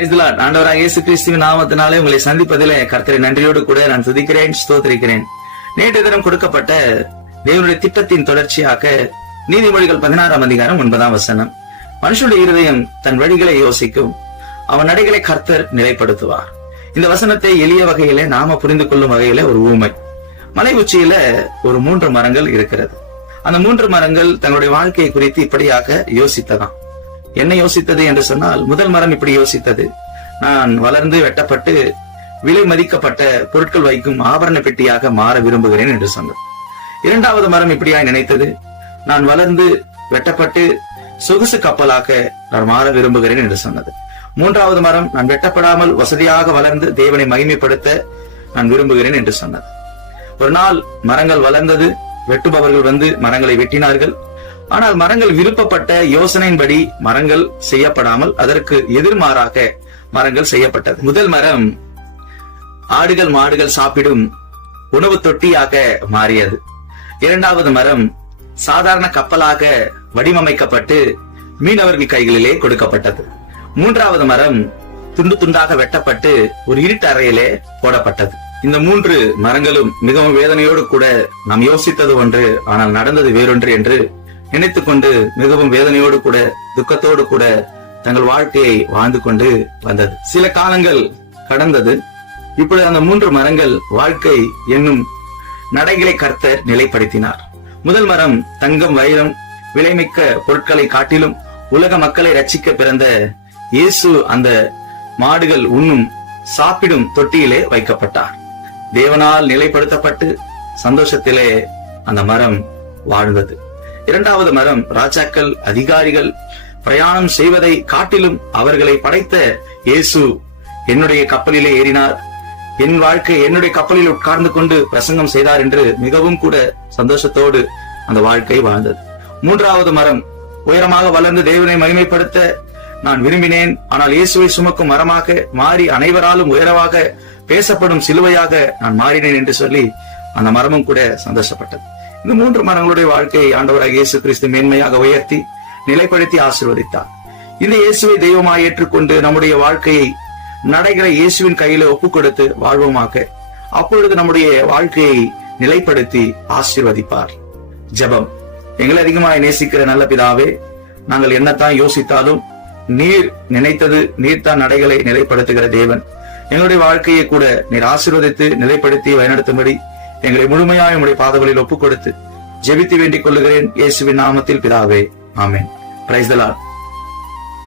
ஆண்டவராக இயேசு கிறிஸ்துவின் நாமத்தினாலே உங்களை சந்திப்பதிலே கர்த்தரை நன்றியோடு கூட நான் துதிக்கிறேன், ஸ்தோத்திரிக்கிறேன். நேற்று தினம் கொடுக்கப்பட்ட தேவனுடைய திட்டத்தின் தொடர்ச்சியாக நீதிமொழிகள் 16ஆம் அதிகாரம் 9ஆம் வசனம். மனுஷனுடைய இருதயம் தன் வழிகளை யோசிக்கும், அவன் நடைகளை கர்த்தர் நிலைப்படுத்துவார். இந்த வசனத்தை எளிய வகையில நாம புரிந்து கொள்ளும் வகையில ஒரு ஊமை. மலை உச்சியில ஒரு 3 மரங்கள் இருக்கிறது. அந்த 3 மரங்கள் தங்களுடைய வாழ்க்கையை குறித்து இப்படியாக யோசித்ததாம். என்ன யோசித்தது என்று சொன்னால், முதல் மரம் இப்படி யோசித்தது: நான் வளர்ந்து வெட்டப்பட்டு விலை மதிக்கப்பட்ட பொருட்கள் வைக்கும் ஆபரண பெட்டியாக மாற விரும்புகிறேன் என்று சொன்னது. இரண்டாவது மரம் இப்படியாய் நினைத்தது: நான் வளர்ந்து வெட்டப்பட்டு சொகுசு கப்பலாக நான் மாற விரும்புகிறேன் என்று சொன்னது. மூன்றாவது மரம், நான் வெட்டப்படாமல் வசதியாக வளர்ந்து தேவனை மகிமைப்படுத்த நான் விரும்புகிறேன் என்று சொன்னது. ஒரு நாள் மரங்கள் வளர்ந்தது. வெட்டுபவர்கள் வந்து மரங்களை வெட்டினார்கள். ஆனால் மரங்கள் விருப்பப்பட்ட யோசனையின்படி மரங்கள் செய்யப்படாமல் அதற்கு எதிர்மாறாக மரங்கள் செய்யப்பட்டது. முதல் மரம் ஆடுகள் மாடுகள் சாப்பிடும் உணவு தொட்டியாக மாறியது. இரண்டாவது மரம் சாதாரண கப்பலாக வடிவமைக்கப்பட்டு மீனவர்கள் கைகளிலே கொடுக்கப்பட்டது. மூன்றாவது மரம் துண்டு துண்டாக வெட்டப்பட்டு ஒரு இருட்டு அறையிலே போடப்பட்டது. இந்த 3 மரங்களும் மிகவும் வேதனையோடு கூட நாம் யோசித்தது ஒன்று, ஆனால் நடந்தது வேறொன்று என்று நினைத்துக் கொண்டு மிகவும் வேதனையோடு கூட துக்கத்தோடு கூட தங்கள் வாழ்க்கையை வாழ்ந்து கொண்டு வந்தது. சில காலங்கள் கடந்தது. இப்பொழுது அந்த 3 மரங்கள் வாழ்க்கை என்னும் நடைகளை கர்த்தர் நிலைப்படுத்தினார். முதல் மரம் தங்கம் வைரம் விலைமிக்க பொருட்களை காட்டிலும் உலக மக்களை ரட்சிக்க பிறந்த இயேசு அந்த மாடுகள் உண்ணும் சாப்பிடும் தொட்டியிலே வைக்கப்பட்டார். தேவனால் நிலைப்படுத்தப்பட்டு சந்தோஷத்திலே அந்த மரம் வாழ்ந்தது. இரண்டாவது மரம் ராஜாக்கள் அதிகாரிகள் பிரயாணம் செய்வதை காட்டிலும் அவர்களை படைத்த இயேசு என்னுடைய கப்பலிலே ஏறினார், என் வாழ்க்கை என்னுடைய கப்பலில் உட்கார்ந்து கொண்டு பிரசங்கம் செய்தார் என்று மிகவும் கூட சந்தோஷத்தோடு அந்த வாழ்க்கை வாழ்ந்தது. மூன்றாவது மரம் உயரமாக வளர்ந்து தேவனை மகிமைப்படுத்த நான் விரும்பினேன், ஆனால் இயேசுவை சுமக்கும் மரமாக மாறி அனைவராலும் உயரமாக பேசப்படும் சிலுவையாக நான் மாறினேன் என்று சொல்லி அந்த மரமும் கூட சந்தோஷப்பட்டது. இந்த 3 மரங்களுடைய வாழ்க்கையை ஆண்டவராக இயேசு கிறிஸ்து மேன்மையாக உயர்த்தி நிலைப்படுத்தி ஆசீர்வதித்தார். இந்த இயேசுவை தெய்வமாய் ஏற்றுக்கொண்டு நம்முடைய வாழ்க்கையை நடைகளை இயேசுவின் கையில ஒப்புக் கொடுத்து வாழ்வோமாக. அப்பொழுது நம்முடைய வாழ்க்கையை நிலைப்படுத்தி ஆசீர்வதிப்பார். ஜெபம். எங்களை அதிகமாய் நேசிக்கிற நல்ல பிதாவே, நாங்கள் என்னத்தான் யோசித்தாலும் நீர் நினைத்தது, நீர்தான் நடைகளை நிலைப்படுத்துகிற தேவன். எங்களுடைய வாழ்க்கையை கூட நீர் ஆசீர்வதித்து நிலைப்படுத்தி வழிநடத்தும்படி எங்களை முழுமையாய் உம்முடைய பாதங்களில் ஒப்புக் கொடுத்து ஜெபித்து வேண்டிக் கொள்ளுகிறேன். இயேசுவின் நாமத்தில் பிதாவே, ஆமென். Praise the Lord.